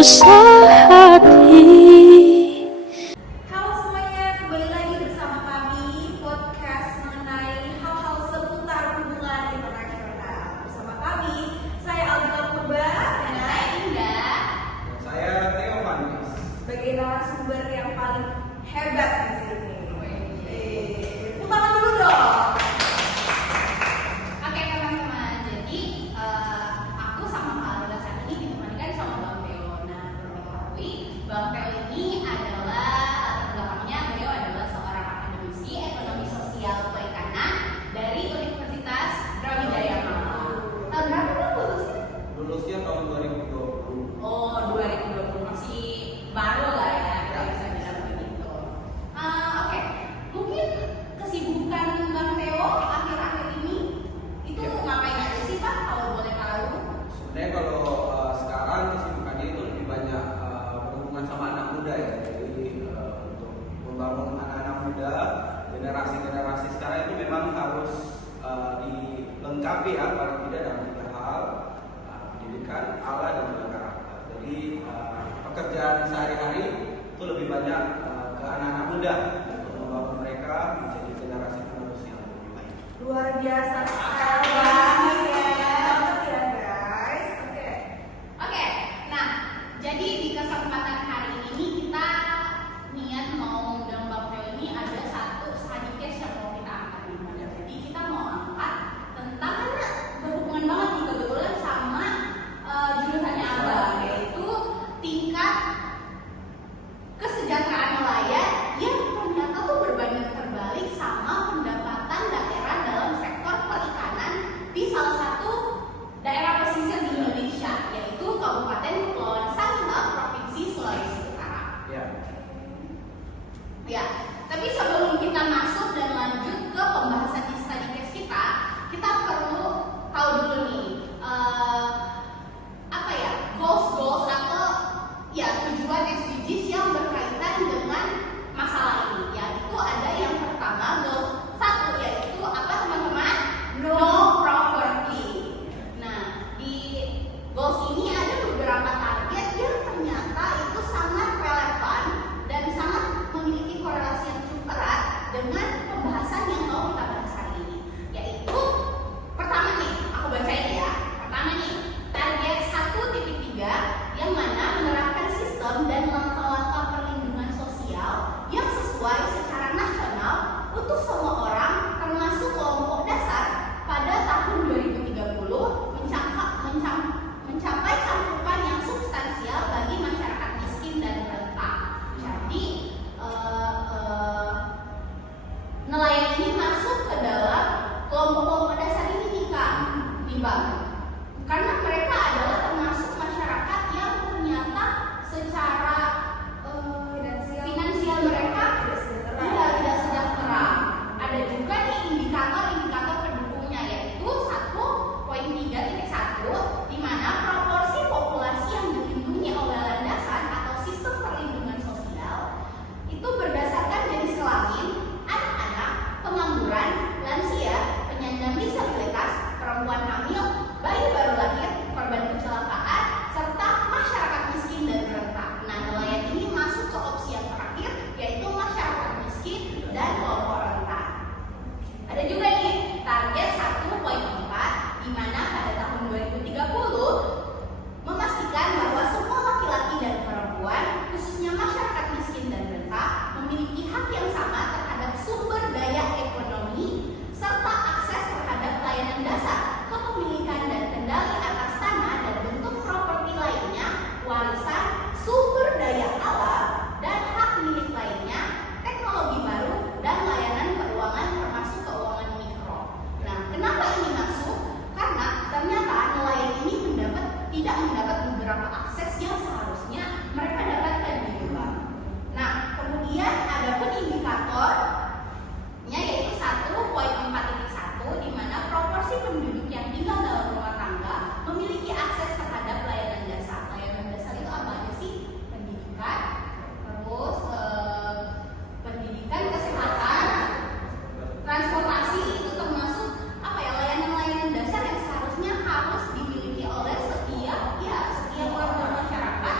susah hati. Halo semuanya, kembali lagi bersama kami podcast mengenai hal-hal seputar hubungan internasional. Bersama kami, saya Alda Purba dan saya Indah. Saya Theo Manis. Sebagai narasumber yang paling hebat di sini. Tepuk tangan dulu dong. Oke teman-teman, jadi aku sama Kak Alda saat ini ditemanikan sama Bang Theo. Nah, perlu diketahui, Bang Theo ini adalah latar belakangnya beliau adalah seorang akademisi ekonomi sosial perikanan dari Universitas Brawijaya Malang. Tahun berapa Bang lulusnya? Lulusnya tahun 2020. Oh, 2020 masih baru lah ya, kita bisa bilang begitu. Oke, mungkin kesibukan Bang Theo akhir-akhir ini itu ngapain aja sih Pak kalau boleh tahu? Sebenarnya kalau sekarang kesibukannya itu lebih banyak berhubungan sama anak muda ya. Jadi untuk membangun anak-anak muda, generasi-generasi sekarang itu memang harus dilengkapi ya paling tidak dalam 3 hal: pendidikan, alat dan juga karakter. Jadi pekerjaan sehari-hari itu lebih banyak ke anak-anak muda untuk membangun mereka menjadi generasi penerus yang lebih baik. Luar biasa sekali ya. Banget ya guys. Oke, nah jadi di kesempatan hari ini kita niat mau undang Bang Theo ini ada satu study case yang mau kita angkat nih Bang. Jadi kita mau angkat tentang karena berhubungan banget nih kebetulan sama jurusannya Abang, yaitu tingkat kesejahteraan nelayan yang ternyata tuh berbanding terbalik sama pendapatan daerah dalam sektor perikanan di salah satu daerah pesisir di Indonesia, yaitu Kabupaten Kepulauan Sangihe, Provinsi Sulawesi Utara. Ya. Ya, tapi sebelum kita masuk dan lanjut ke pembahasan di study case kita perlu tahu dulu nih apa ya goals atau ya tujuan SDGs yang berkaitan dengan masalah ini. Yaitu ada yang pertama goal 1, yaitu apa teman-teman? No poverty. Nah, di goals ini ada beberapa target yang ternyata itu sangat relevan dan sangat memiliki korelasi yang cukup erat dengan pembahasan yang mau kita bahas hari ini. Yaitu pertama nih, aku bacain ya. Pertama nih, target 1.3 yang mana menerapkan sistem dan langkah-langkah perlindungan sosial yang sesuai secara nasional untuk semua orang termasuk kelompok dasar pada tahun 2030 mencapai cakupan yang substansial bagi masyarakat miskin dan rentan. Jadi nelayan ini masuk ke dalam kelompok-kelompok dasar ini nih Kak, nih Bang. Karena mereka adalah termasuk masyarakat yang ternyata secara finansial mereka tidak sejahtera. Ada juga nih indikator-indikator pendukungnya, yaitu 1.3.1 di mana proporsi populasi yang dilindungi oleh landasan atau sistem perlindungan sosial itu berdasarkan jenis kelamin, anak-anak, pengangguran, lansia, penyandang disabilitas, perempuan hamil, bayi baru lahir, korban kecelakaan, serta masyarakat miskin dan rentan. Nah, nelayan ini masuk ke opsi yang terakhir, yaitu masyarakat miskin dan kelompok rentan. Ada juga nih target 1.4 di mana pada tahun 2030 memastikan bahwa semua laki-laki dan perempuan, khususnya masyarakat miskin dan rentan, memiliki hak yang sama terhadap sumber daya ekonomi serta akses terhadap layanan dasar, kepemilikan dan kendali atas tanah dan bentuk properti lainnya, warisan, sumber daya alam, dan hak milik lainnya, teknologi baru, dan layanan keuangan termasuk keuangan mikro. Nah, kenapa ini masuk? Karena ternyata nelayan ini tidak mendapat beberapa akses yang seharusnya mereka dapatkan di luar. Nah, kemudian ada pun indikatornya yaitu 1.4.1 di mana proporsi penduduk yang tinggal dalam rumah tangga memiliki akses terhadap layanan dasar. Layanan dasar itu apa aja sih? Pendidikan, terus pendidikan, kesehatan, transportasi, itu termasuk apa ya, layanan-layanan dasar yang seharusnya harus dimiliki oleh setiap warga masyarakat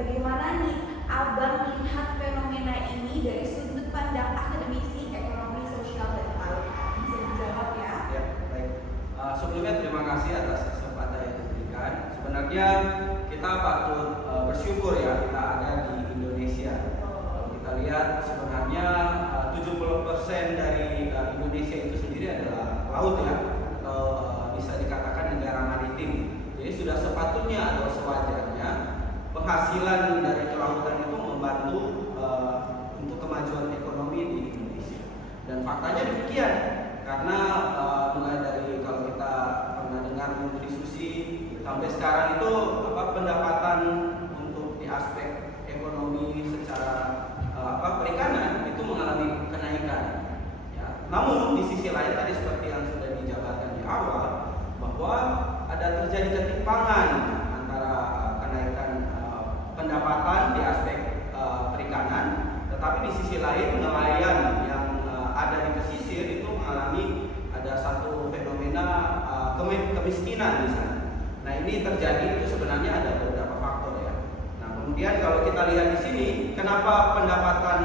bagaimana nih Abang melihat fenomena ini dari sudut pandang akademisi, ekonomi, sosial, dan kelautan? Bisa dijawab ya? Ya, baik. Sebelumnya terima kasih atas kesempatan yang diberikan. Sebenarnya kita patut bersyukur ya kita ada di Indonesia. Kalau kita lihat sebenarnya 70% dari Indonesia itu sendiri adalah laut ya, atau bisa dikatakan negara maritim. Jadi sudah sepatutnya atau sewajarnya penghasilan dari kelautan itu membantu untuk kemajuan ekonomi di Indonesia. Dan faktanya demikian, karena mulai dari kalau kita pernah dengar Menteri Susi sampai sekarang itu pendapatan untuk di aspek ekonomi secara perikanan itu mengalami kenaikan. Ya. Namun di sisi lain tadi seperti yang sudah dijabarkan di awal bahwa ada terjadi ketimpangan antara kenaikan pendapatan di aspek perikanan, tetapi di sisi lain nelayan yang ada di pesisir itu mengalami ada satu fenomena kemiskinan di sana. Nah ini terjadi itu sebenarnya ada beberapa faktor ya. Nah kemudian kalau kita lihat di sini, kenapa pendapatan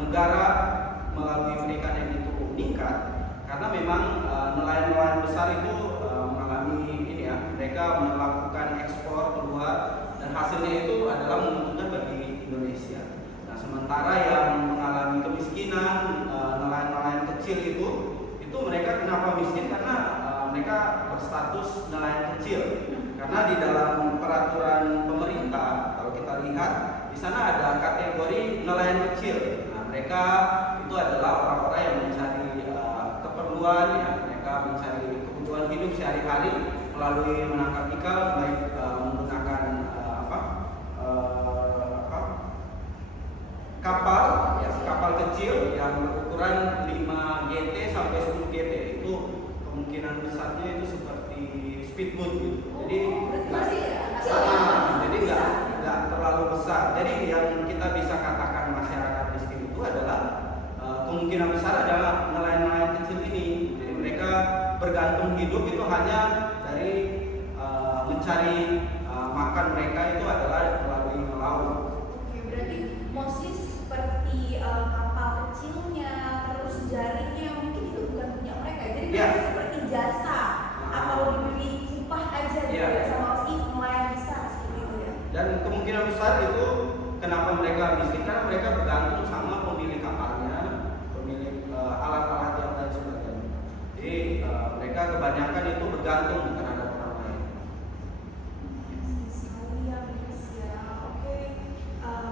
negara melalui perikanan itu meningkat? Karena memang nelayan-nelayan besar itu mengalami ini ya, mereka melakukan ekspor keluar dan hasilnya itu adalah menguntungkan bagi Indonesia. Nah sementara yang mengalami kemiskinan nelayan-nelayan kecil itu mereka kenapa miskin? Karena mereka berstatus nelayan kecil. Karena di dalam peraturan pemerintah kalau kita lihat di sana ada kategori nelayan kecil. Nah mereka itu adalah orang-orang yang mencari keperluan ya, mereka mencari kebutuhan hidup sehari-hari melalui menangkap ikan baik menggunakan kapal kecil yang berukuran 5 GT sampai 10 GT. Itu kemungkinan besarnya itu seperti speedboat gitu. Jadi nggak terlalu besar. Jadi yang kita bisa katakan masyarakat miskin itu adalah kemungkinan besar adalah nelayan-nelayan kecil ini. Jadi mereka bergantung hidup itu hanya dari mencari makan mereka itu adalah melalui melaut. Oke, berarti mostly seperti kapal kecilnya, terus jaringnya mungkin itu bukan punya mereka. Jadi mereka seperti jasa atau diberi upah aja gitu ya sama si nelayan besar seperti itu ya. Dan kemungkinan besar itu kenapa mereka miskin, karena mereka bergantung sama pemilik kapalnya, pemilik alat-alat yang lain sebagainya. Jadi mereka kebanyakan itu bergantung terhadap orang lain.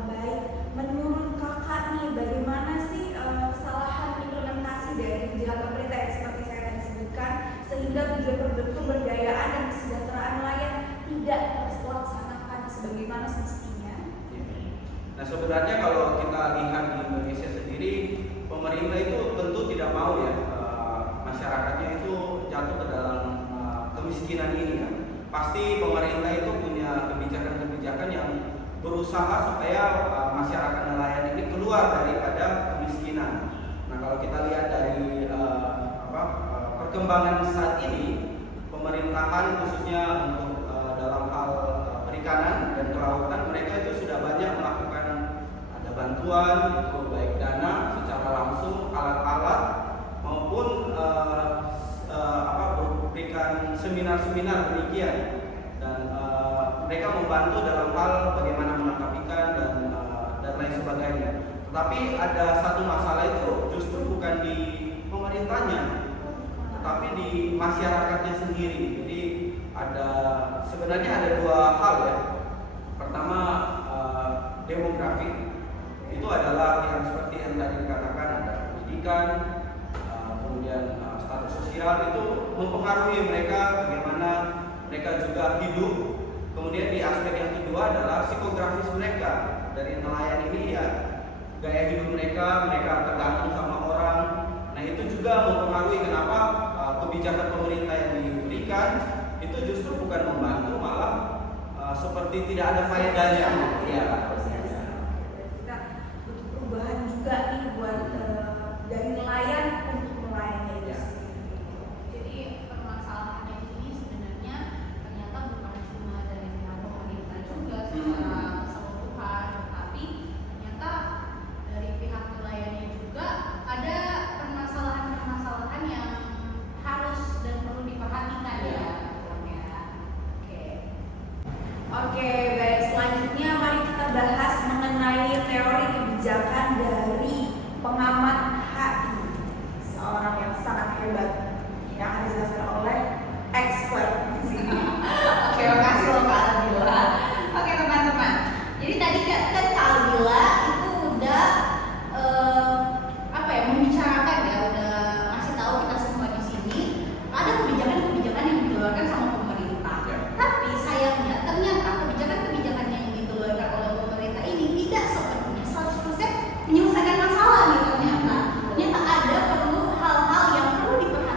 Baik, menurut kakak nih bagaimana sih kesalahan implementasi dari kebijakan pemerintah yang seperti saya tadi sebutkan sehingga tujuan pemberdayaan dan kesejahteraan nelayan tidak terlaksanakan sebagaimana semestinya? Nah sebenarnya kalau kita lihat di Indonesia sendiri, pemerintah itu tentu tidak mau ya masyarakatnya itu jatuh ke dalam kemiskinan ini ya. Pasti pemerintah itu punya kebijakan-kebijakan yang berusaha supaya masyarakat nelayan ini keluar daripada kemiskinan. Nah kalau kita lihat dari perkembangan saat ini, pemerintahan khususnya untuk dalam hal perikanan dan kelautan, mereka itu sudah banyak melakukan ada bantuan itu baik dana secara langsung, alat-alat maupun memberikan seminar-seminar demikian. Dan mereka membantu dalam hal bagaimana menangkap ikan dan lain sebagainya. Tetapi ada satu masalah itu justru bukan di pemerintahnya, tetapi di masyarakatnya sendiri. Jadi sebenarnya ada dua hal ya. Pertama demografi itu adalah yang seperti yang tadi dikatakan, ada pendidikan, kemudian status sosial itu mempengaruhi mereka bagaimana mereka juga hidup. Kemudian di aspek yang kedua adalah psikografis mereka. Dari nelayan ini ya gaya hidup mereka tergantung sama orang. Nah itu juga mempengaruhi kenapa kebijakan pemerintah yang diberikan itu justru bukan membantu, malah seperti tidak ada faedahnya. Iya. Kita butuh perubahan juga nih buat dari nelayan untuk nelayan itu. Jadi permasalahannya di sini sebenarnya ternyata bukan cuma dari pihak pemerintah juga secara Oke, baik. Selanjutnya mari kita bahas mengenai teori kebijakan dari pengamat HI, seorang yang sangat hebat yang akan dijelaskan oleh expert di sini. Oke, makasih loh Kak Aldila. Oke teman-teman, jadi tadi kan Kak Aldila itu udah membicarakan ya, udah ngasih tahu kita semua di sini ada kebijakan-kebijakan yang dikeluarkan sama pemerintah. Ya. Tapi sayangnya ternyata kebijakan-kebijakan yang dikeluarkan oleh pemerintah ini tidak sepenuhnya 100% menyelesaikan masalah nih ternyata. Ternyata ada perlu hal-hal yang perlu diperhatikan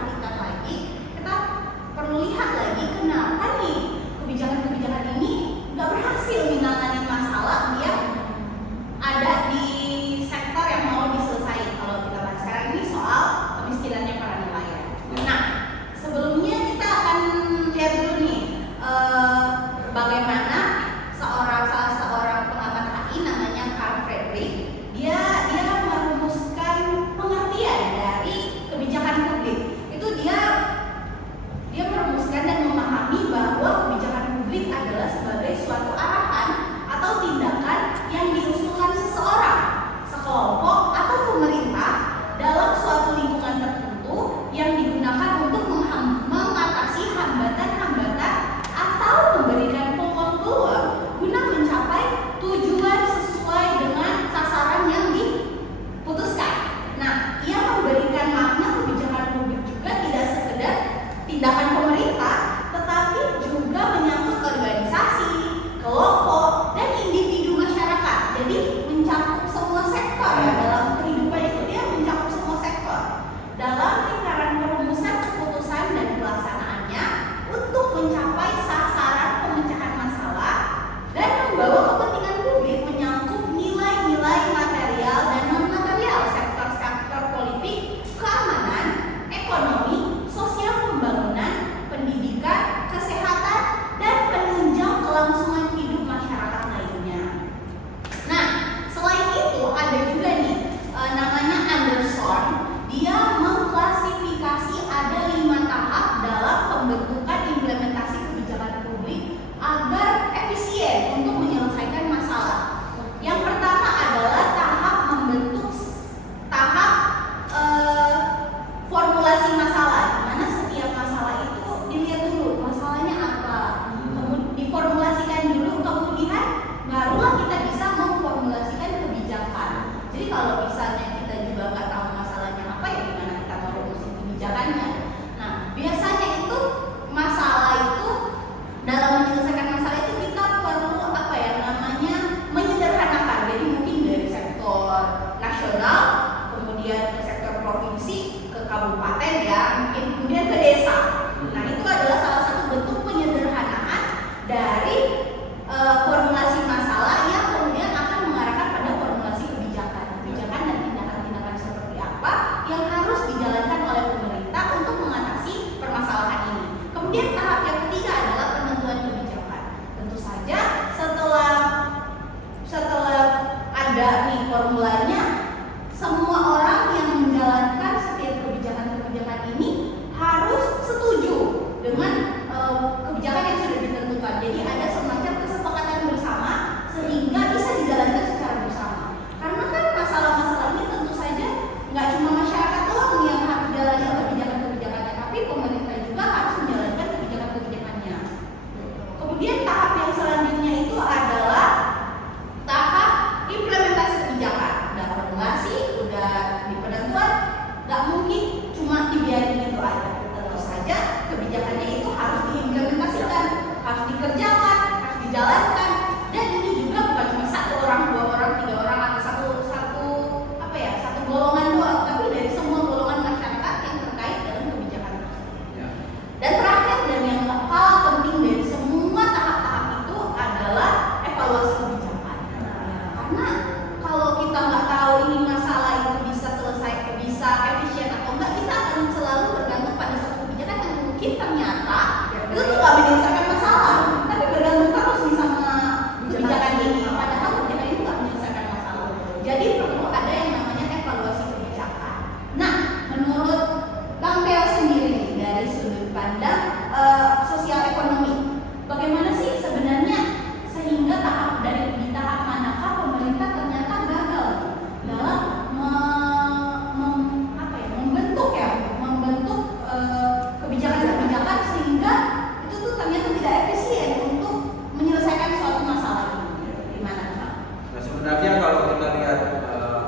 tidak efisien untuk menyelesaikan suatu masalah ini. Gimana Pak? Nah sebenarnya kalau kita lihat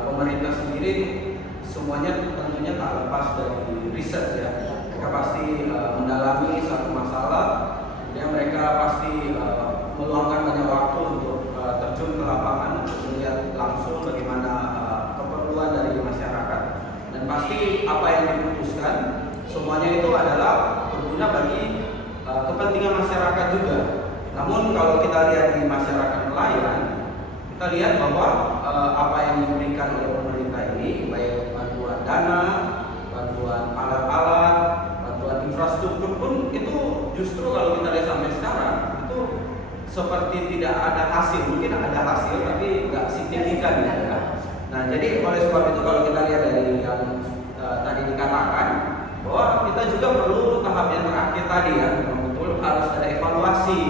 pemerintah sendiri semuanya tentunya tak lepas dari riset ya. Mereka pasti mendalami satu masalah, kemudian mereka pasti meluangkan banyak waktu untuk terjun ke lapangan untuk melihat langsung bagaimana keperluan dari masyarakat. Dan pasti apa yang diputuskan semuanya itu adalah berguna bagi kepentingan masyarakat juga. Namun kalau kita lihat di masyarakat nelayan, kita lihat bahwa apa yang diberikan oleh pemerintah ini, baik bantuan dana, bantuan alat-alat, bantuan infrastruktur pun itu justru kalau kita lihat sampai sekarang itu seperti tidak ada hasil. Mungkin ada hasil tapi nggak signifikan gitu ya. Nah jadi oleh sebab itu kalau kita lihat dari yang tadi dikatakan bahwa kita juga perlu tahap yang terakhir tadi ya, betul harus ada evaluasi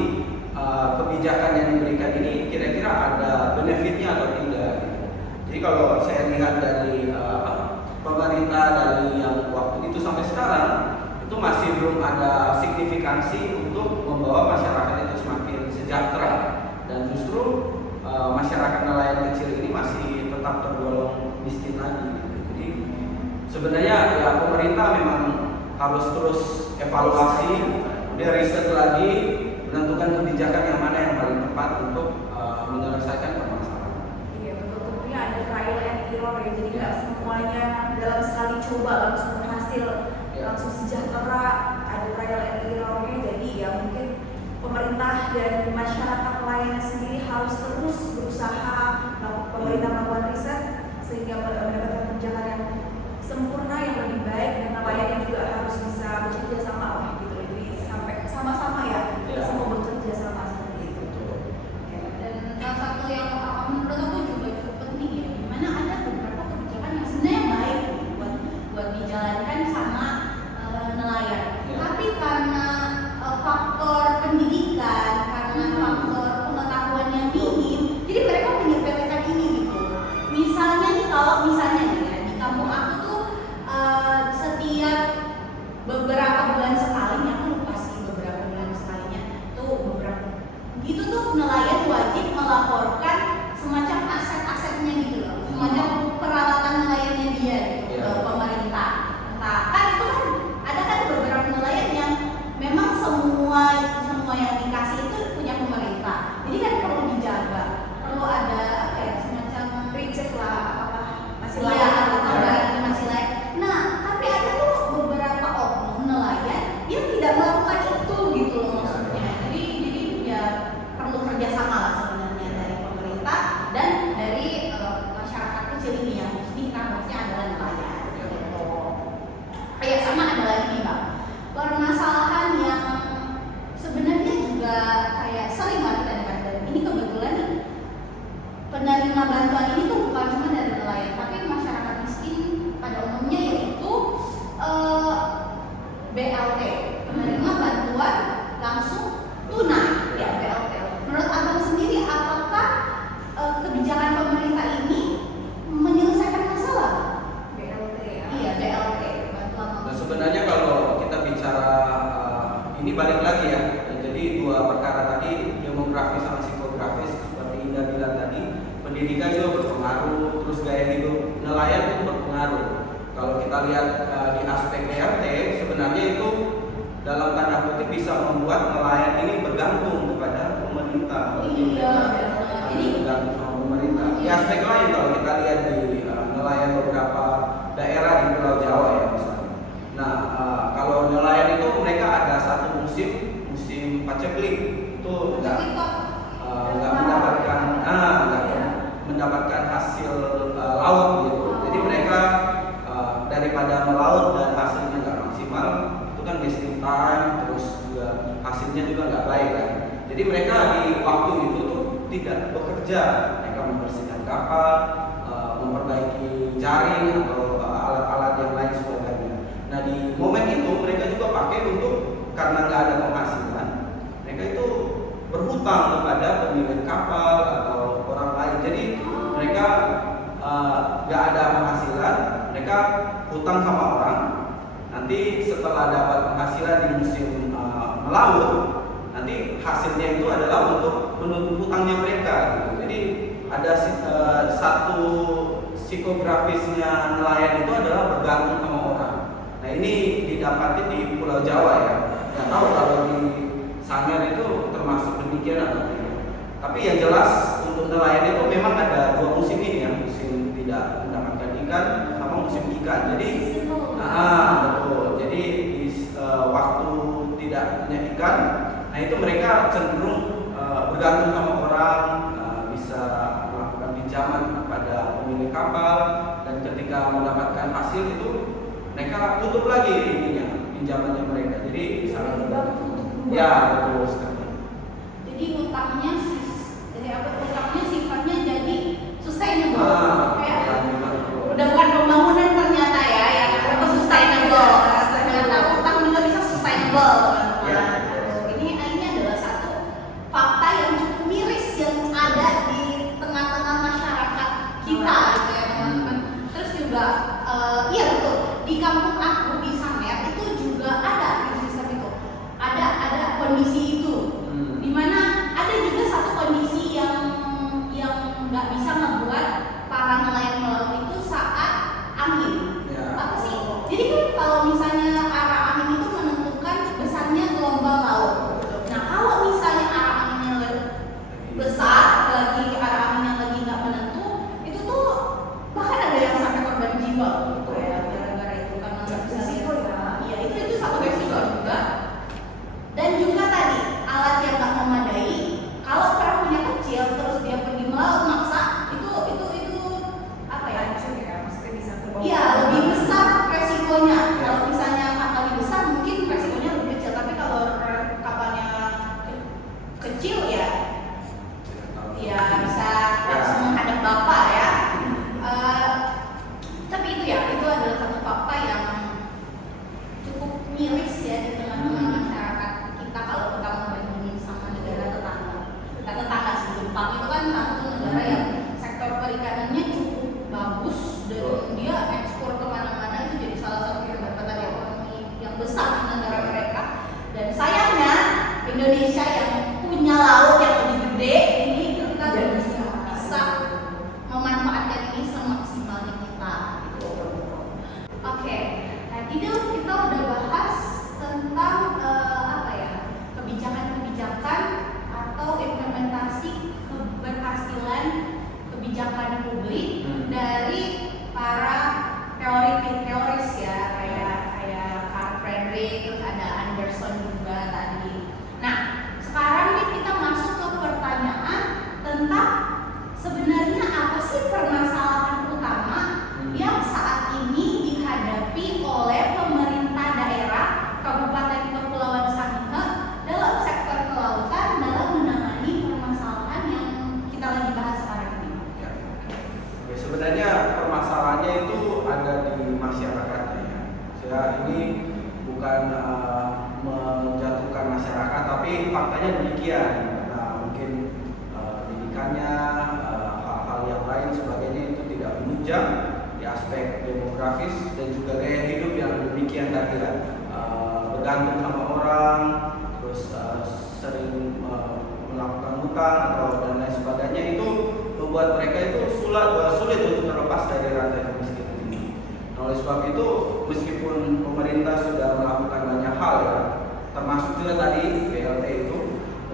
kebijakan yang diberikan ini kira-kira ada benefitnya atau tidak. Jadi kalau saya lihat dari pemerintah dari yang waktu itu sampai sekarang itu masih belum ada signifikansi untuk membawa masyarakat itu semakin sejahtera, dan justru masyarakat nelayan kecil ini masih tetap tergolong miskin lagi. Jadi sebenarnya ya pemerintah memang harus terus evaluasi, kemudian riset lagi, menentukan kebijakan yang mana yang paling tepat untuk menyelesaikan permasalahan. Iya betul, tentunya ada trial and error ya, jadi nggak semuanya dalam sekali coba langsung berhasil, langsung sejahtera, ada trial and errornya. Jadi ya mungkin pemerintah dan masyarakat nelayan sendiri harus terus berusaha, pemerintah melakukan riset sehingga mendapatkan kebijakan yang sempurna, yang lebih baik, dan nelayannya juga harus bisa bekerja sama lah gitu. Jadi sampai sama-sama ya, kita semua bekerja sama seperti itu. Dan salah satu yang menurut aku juga cukup penting ya, dimana ada beberapa kebijakan yang sebenarnya baik buat dijalankan sama nelayan, tapi karena faktor pendidikan, karena faktor pengetahuan yang minim, jadi mereka menyepelekan ini gitu. Misalnya nih, kalau misalnya nih ya, di kampung aku tuh setiap beberapa bulan sekali, aku lupa sih beberapa bulan sekalinya tuh beberapa gitu tuh nelayan wajib melaporkan semacam aset-asetnya gitu loh, semacam peralatan nelayannya dia gitu ke pemerintah. Entah kan itu kan ada kan beberapa nelayan yang memang semua yang dikasih itu punya pemerintah, jadi kan perlu dijaga, perlu ada apa ya, semacam Recheck lah apakah masih iya, layak atau apakah tidak. ini masih layak. Nah, tapi ada tuh beberapa oknum nelayan yang tidak melakukan itu gitu loh maksudnya. Jadi ya perlu kerjasama lah sebenarnya dari pemerintah dan dari masyarakat kecil ini yang ini kan maksudnya adalah nelayan. Gitu. Kayak sama ada lagi nih Bang, permasalahan yang sebenarnya juga kayak sering lah kita dengar. Ini kebetulan nih penerima bantuan ini tuh bukan cuma dari nelayan, tapi masyarakat miskin pada umumnya, yaitu BLT, penerima bantuan langsung tunai ya, BLT. Menurut Abang sendiri, apakah kebijakan pemerintah ini menyelesaikan masalah? BLT ya. Iya, BLT, bantuan Nah langsung. sebenarnya kalau kita bicara ini balik lagi ya, jadi dua perkara tadi, demografi sama psikografis seperti Indah bilang tadi, pendidikan juga berpengaruh, terus gaya hidup nelayan pun berpengaruh. Kalau kita lihat di aspek BLT, sebenarnya itu dalam tanda kutip bisa membuat nelayan ini bergantung kepada pemerintah. Iya, Ini bergantung sama pemerintah. Di aspek lain kalau kita lihat di nelayan beberapa daerah di Pulau Jawa ya misalnya. Nah kalau nelayan itu mereka ada satu musim paceklik, itu nggak mendapatkan hasil laut gitu. Jadi mereka daripada melaut dan hasilnya nggak maksimal, itu kan wasting time, terus juga hasilnya juga nggak baik kan. Jadi mereka di waktu itu tuh tidak bekerja, mereka membersihkan kapal, memperbaiki jaring atau alat-alat yang lain sebagainya. Nah di momen itu mereka juga pakai untuk, karena nggak ada penghasilan, mereka itu berhutang kepada pemilik kapal atau orang lain. Jadi mereka nggak ada penghasilan, mereka hutang sama orang. Nanti setelah dapat penghasilan di musim melaut, nanti hasilnya itu adalah untuk menutup utangnya mereka gitu. Jadi ada satu psikografisnya nelayan itu adalah bergantung sama orang. Nah ini didapati di Pulau Jawa ya. Nggak tahu kalau di Sanggar itu termasuk demikian atau tidak. Tapi yang jelas untuk nelayan itu memang ada dua musim ini ya, musim tidak mendapatkan ikan sama musim ikan. Jadi betul. Jadi di waktu tidak punya ikan, nah itu mereka cenderung bergantung sama orang, bisa melakukan pinjaman kepada pemilik kapal, dan ketika mendapatkan hasil itu mereka tutup lagi ininya pinjamannya mereka. Jadi sangat ya betul sekali. Jadi utangnya sifatnya jadi sustainable. Kayak udah bukan pembangunan ternyata ya, yang sustainable. Ternyata utang juga bisa sustainable, teman-teman. Ini adalah satu fakta yang cukup miris yang ada di tengah-tengah masyarakat kita, gitu ya teman-teman. Terus juga, iya betul, di kampung aku di Sanggar itu juga ada sistem itu, ada kondisi itu, dimana ada juga satu kondisi yang nggak bisa ngebuat para nelayan melaut itu saat angin. Apa sih? Jadi kan kalau misalnya arah angin itu menentukan besarnya gelombang laut. Nah kalau misalnya arah anginnya besar, lagi arah angin yang lagi nggak menentu, itu tuh bahkan ada yang sampai korban jiwa. Kayak gara-gara itu karena nggak bisa Resiko ya. Iya itu satu resiko juga. Dan juga tadi alat yang nggak memadai. Kalau perahunya kecil terus dia pergi melaut maksa, itu apa ya? Hancur ya, maksudnya bisa terbawa. Iya, lebih besar resikonya. Kalau misalnya kapalnya besar mungkin resikonya lebih kecil, tapi kalau kapalnya kecil ya bisa langsung menghadap bapak ya. Tapi itu adalah satu fakta yang cukup miris ya di tengah-tengah masyarakat kita kalau kita membandingin sama negara tetangga. Tetangga sih, Jepang itu kan satu negara yang sektor perikanannya cukup bagus dan dia ekspor kemana-mana, itu jadi salah satu pendapatan ekonomi yang besar di negara mereka. Dan sayangnya Indonesia yang punya laut yang lebih gede ini kita tidak bisa memanfaatkan ini semaksimalnya kita. Oke, tadi kita udah bahas tentang kebijakan-kebijakan atau implementasi keberhasilan kebijakan publik dari para teoris ya, kayak Carl Friedrich, terus ada Anderson juga tadi. Nah, sekarang nih kita masuk ke pertanyaan tentang sebenarnya apa sih permasalahan utama yang saat ini dihadapi oleh pemerintah daerah Kabupaten Kepulauan Sangihe dalam sektor kelautan dalam menangani permasalahan yang kita lagi bahas sekarang ini. Ya. Oke, sebenarnya permasalahannya itu ada di masyarakatnya ya. Saya ini bukan menjatuhkan masyarakat, tapi faktanya demikian. Nah, mungkin pendidikannya, hal-hal yang lain sebagainya itu tidak menunjang di aspek demografis dan juga gaya hidup yang demikian tadi kan. Bergantung sama orang, terus sering melakukan hutang atau dan lain sebagainya, itu membuat mereka itu sulit untuk terlepas dari rantai kemiskinan ini. Nah, oleh sebab itu meskipun pemerintah sudah melakukan banyak hal ya, termasuk juga tadi BLT itu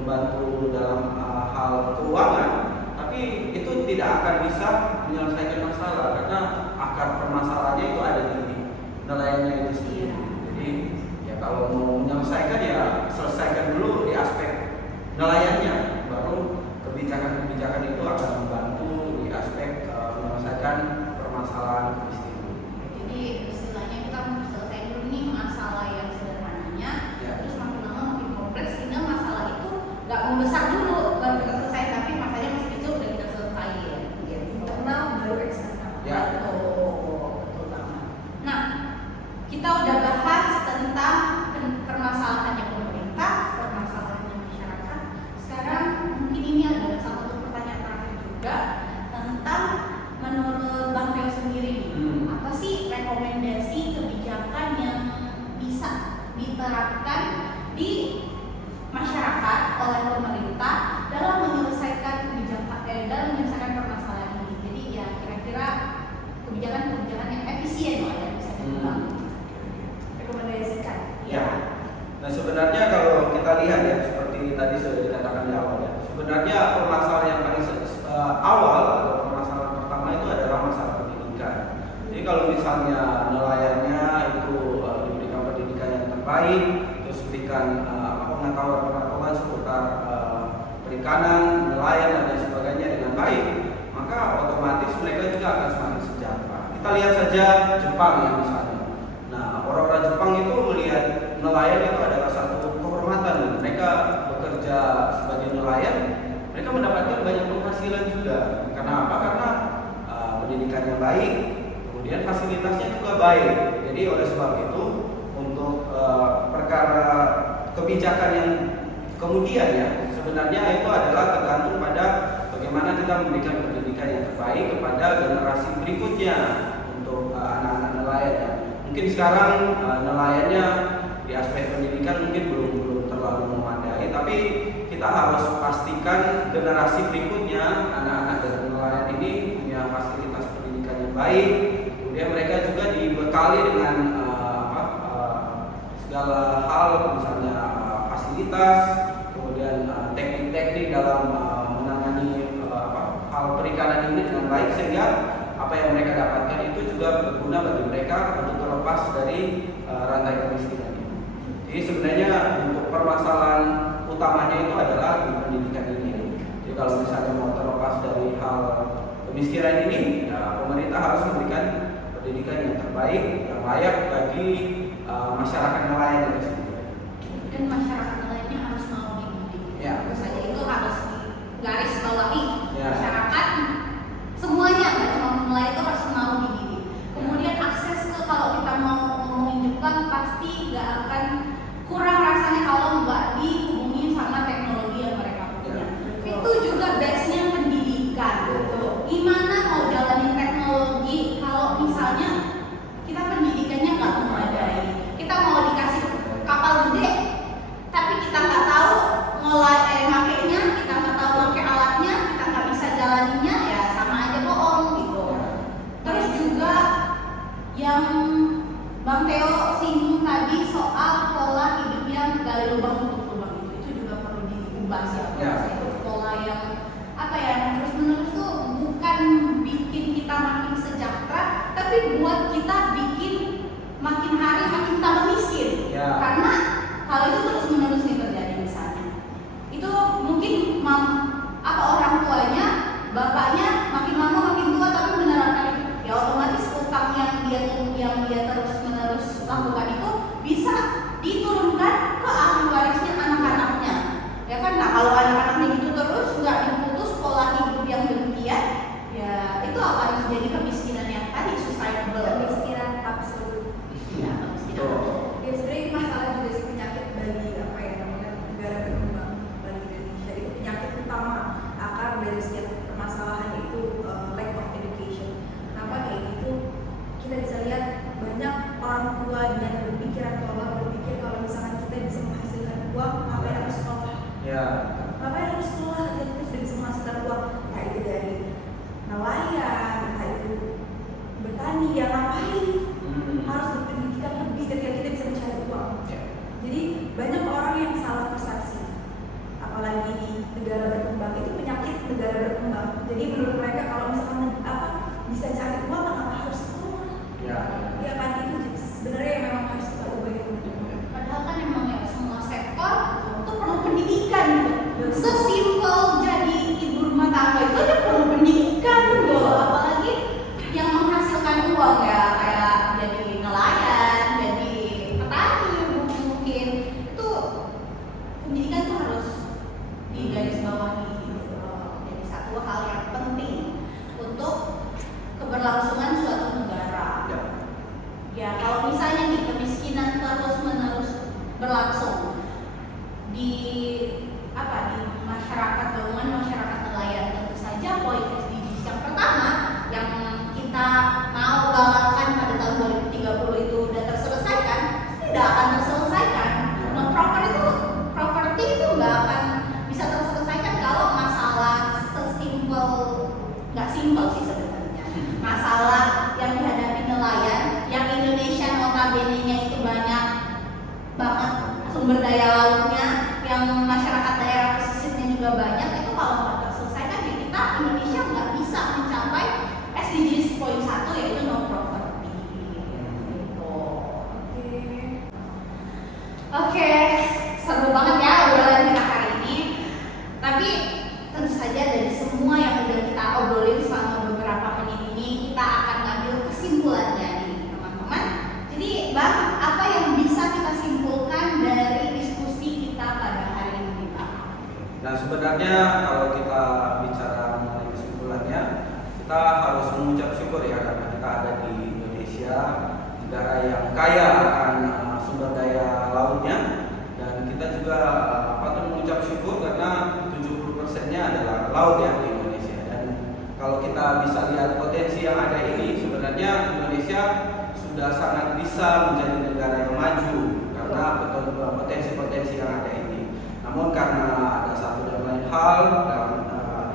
membantu dalam hal keuangan, tapi itu tidak akan bisa menyelesaikan masalah karena akar permasalahannya itu ada di nelayannya itu sendiri. Jadi ya kalau mau menyelesaikan ya selesaikan dulu di aspek nelayannya, baru kebijakan-kebijakan itu akan membantu di aspek menyelesaikan permasalahan kemiskinan. Jadi istilahnya kita selesai dulu nih masalah yang sederhananya, terus makin lama makin kompleks sehingga masalah itu nggak membesar dulu baru kita selesai, tapi masalahnya masih kecil udah kita selesai ya. Internal baru eksternal. Ya. Betul banget. Nah, kita udah bahas tentang permasalahannya pemerintah, permasalahannya masyarakat. Sekarang mungkin ini adalah satu pertanyaan terakhir juga tentang menurut Bang Teo sendiri, apa sih rekomendasi kebijakan yang bisa diterapkan di masyarakat sebenarnya permasalahan yang paling awal atau permasalahan pertama itu adalah masalah pendidikan. Jadi kalau misalnya nelayannya itu diberikan pendidikan yang terbaik, terus diberikan pengetahuan seputar perikanan, nelayan dan lain sebagainya dengan baik, maka otomatis mereka juga akan semakin sejahtera. Kita lihat saja Jepang ya misalnya. Nah, orang-orang Jepang itu melihat nelayan itu adalah satu kehormatan. Mereka bekerja sebagai nelayan, mereka mendapatkan banyak penghasilan juga. Karena apa? Karena pendidikannya baik, kemudian fasilitasnya juga baik. Jadi oleh sebab itu untuk perkara kebijakan yang kemudian ya sebenarnya itu adalah tergantung pada bagaimana kita memberikan pendidikan yang terbaik kepada generasi berikutnya untuk anak-anak nelayan ya. Mungkin sekarang nelayannya di aspek pendidikan mungkin belum terlalu memadai, tapi kita harus pastikan generasi berikutnya anak-anak dari nelayan ini punya fasilitas pendidikan yang baik, kemudian mereka juga dibekali dengan segala hal misalnya fasilitas, kemudian teknik-teknik dalam menangani hal perikanan ini dengan baik sehingga apa yang mereka dapatkan itu juga berguna bagi mereka untuk terlepas dari rantai kemiskinan ini. Jadi sebenarnya untuk permasalahan utamanya itu adalah di pendidikan ini. Jadi kalau misalnya mau terlepas dari hal kemiskinan ini, ya, pemerintah harus memberikan pendidikan yang terbaik, yang layak bagi masyarakat nelayan itu sendiri. Dan masyarakat nelayannya harus mau dididik. Ya. Tentu saja itu harus garis bawahi. Ya. Masyarakat semuanya, nggak cuma nelayan itu harus mau dididik. Kemudian akses ke kalau kita mau ngomongin Jepang pasti nggak akan kurang rasanya kalau nggak dihubungin sama teknologi yang mereka punya. Ya. Itu juga base-nya pendidikan. Gitu. Gimana mau jalanin teknologi kalau misalnya kita pendidikannya nggak memadai? Kita mau dikasih kapal gede, tapi kita nggak tahu makainya, kita nggak tahu pakai alatnya, kita nggak bisa jalaninnya, ya sama aja bohong gitu. Terus juga yang Bang Theo singgung tadi soal pola hidup yang gali lubang tutup lubang itu juga perlu diubah sih. Ya. Itu pola yang apa ya, terus menerus tuh bukan bikin kita makin sejahtera, tapi buat kita bikin makin hari makin tambah miskin. Ya. Karena kalau itu terus menerus nih terjadi misalnya, itu mungkin orang tuanya, bapaknya makin lama makin tua tapi menerapkan itu, ya otomatis utang yang dia terus menerus lakukan itu bisa diturunkan ke ahli warisnya anak-anaknya, ya kan? Nah kalau anak-anaknya gitu terus nggak diputus pola hidup yang demikian, ya itu akan menjadi kemiskinan yang tadi sustainable. Kemiskinan absolut. Ya, kemiskinan absolut. Ya sebenarnya ini masalah juga sih, penyakit bagi apa ya namanya negara berkembang bagi Indonesia itu penyakit utama, akar dari setiap permasalahan itu lack of education. Kenapa kayak gitu? Kita bisa lihat banyak orang tua dengan berpikiran berpikir kalau misalkan kita bisa menghasilkan uang, ngapain harus sekolah? Ya. Ngapain harus sekolah? Kita sudah bisa menghasilkan uang, entah itu dari nelayan, entah itu bertani, ya ngapain? Harus berpendidikan lebih ketika kita bisa mencari uang. Ya. Jadi banyak orang yang salah persepsi, apalagi di negara berkembang, itu penyakit negara berkembang. Jadi menurut mereka kalau misalkan bisa cari uang, kenapa harus sekolah? Ya. Ya kan, itu sebenarnya yang memang harus kita ubah itu. Padahal kan emang ya semua sektor itu perlu pendidikan gitu. Sesimpel jadi ibu rumah tangga itu aja perlu pendidikan gitu. Apalagi yang menghasilkan uang ya kayak jadi nelayan, jadi petani mungkin itu pendidikan tuh harus digarisbawahi gitu. Jadi satu hal yang penting untuk keberlangsungan suatu negara. Ya. Ya kalau misalnya nih kemiskinan terus menerus berlangsung di masyarakat, golongan masyarakat nelayan, tentu saja poin SDGs yang pertama yang kita mau galakkan pada tahun 2030 itu udah terselesaikan, tidak akan terselesaikan. Nah, properti itu nggak akan bisa terselesaikan kalau masalah nggak simpel sih sebenarnya. Masalah yang dihadapi nelayan, yang Indonesia notabene-nya itu banyak banget sumber daya lautnya, yang masyarakat daerah pesisirnya juga banyak, itu kalau Nah, sebenarnya kalau kita bicara mengenai kesimpulannya, kita harus mengucap syukur ya karena kita ada di Indonesia, negara yang kaya akan sumber daya lautnya, dan kita juga patut mengucap syukur karena 70%-nya adalah laut ya di Indonesia. Dan kalau kita bisa lihat potensi yang ada ini, sebenarnya Indonesia sudah sangat bisa menjadi negara yang maju karena potensi-potensi yang ada ini. Namun karena ada satu dan lain hal, dan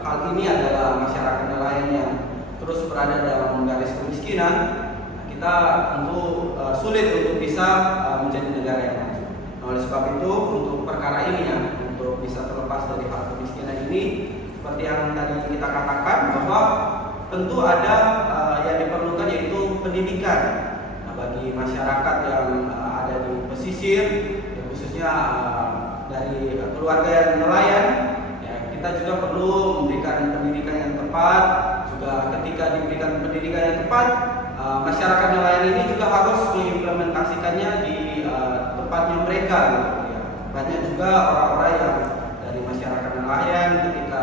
hal ini adalah masyarakat nelayan yang terus berada dalam garis kemiskinan, kita tentu sulit untuk bisa menjadi negara yang maju. Nah, oleh sebab itu untuk perkara ini ya, untuk bisa terlepas dari hal kemiskinan ini, seperti yang tadi kita katakan bahwa tentu ada yang diperlukan yaitu pendidikan. Nah, bagi masyarakat yang ada di pesisir, ya khususnya dari keluarga yang nelayan, ya kita juga perlu memberikan pendidikan yang tepat. Juga ketika diberikan pendidikan yang tepat, masyarakat nelayan ini juga harus mengimplementasikannya di tempatnya mereka gitu ya. Banyak juga orang-orang yang dari masyarakat nelayan ketika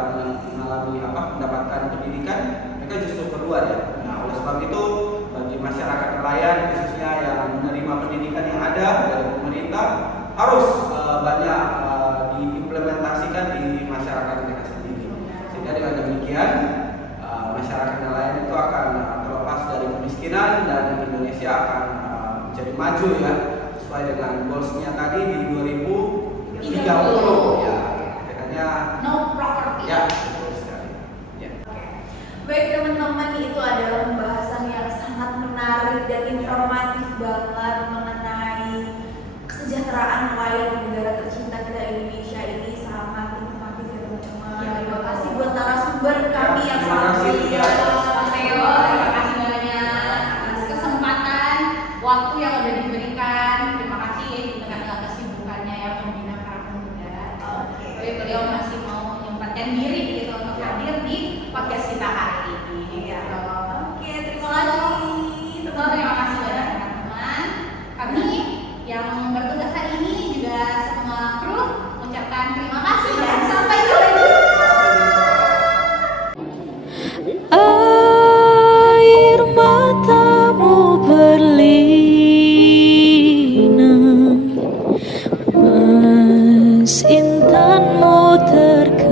mendapatkan pendidikan, mereka justru keluar ya. Nah, oleh sebab itu bagi masyarakat nelayan khususnya yang menerima pendidikan yang ada dari pemerintah harus banyak diimplementasikan di masyarakat mereka sendiri. Sehingga dengan demikian masyarakat nelayan itu akan terlepas dari kemiskinan dan Indonesia akan menjadi maju ya, sesuai dengan goalsnya tadi di 2030 ya. Katanya no property. Ya, betul sekali. Ya. Baik teman-teman, itu adalah pembahasan yang sangat menarik dan informatif banget mengenai kesejahteraan nelayan di negara tercinta kita Indonesia ini. Sangat informatif ya teman-teman. Terima kasih buat narasumber kami yang Terima sangat kasih. mulia. Theo, terima kasih banyak atas kesempatan, waktu yang udah diberikan. Terima kasih dengan kesibukannya yang membina para pemuda. Tapi beliau masih mau menyempatkan diri gitu untuk hadir di podcast kita hari ini. Iya. Gitu. Oke, terima kasih. Terima kasih banyak teman-teman. Kami yang bertugas hari ini juga semua kru mengucapkan terima kasih dan sampai jumpa. Air matamu berlinang, emas intanmu terkait.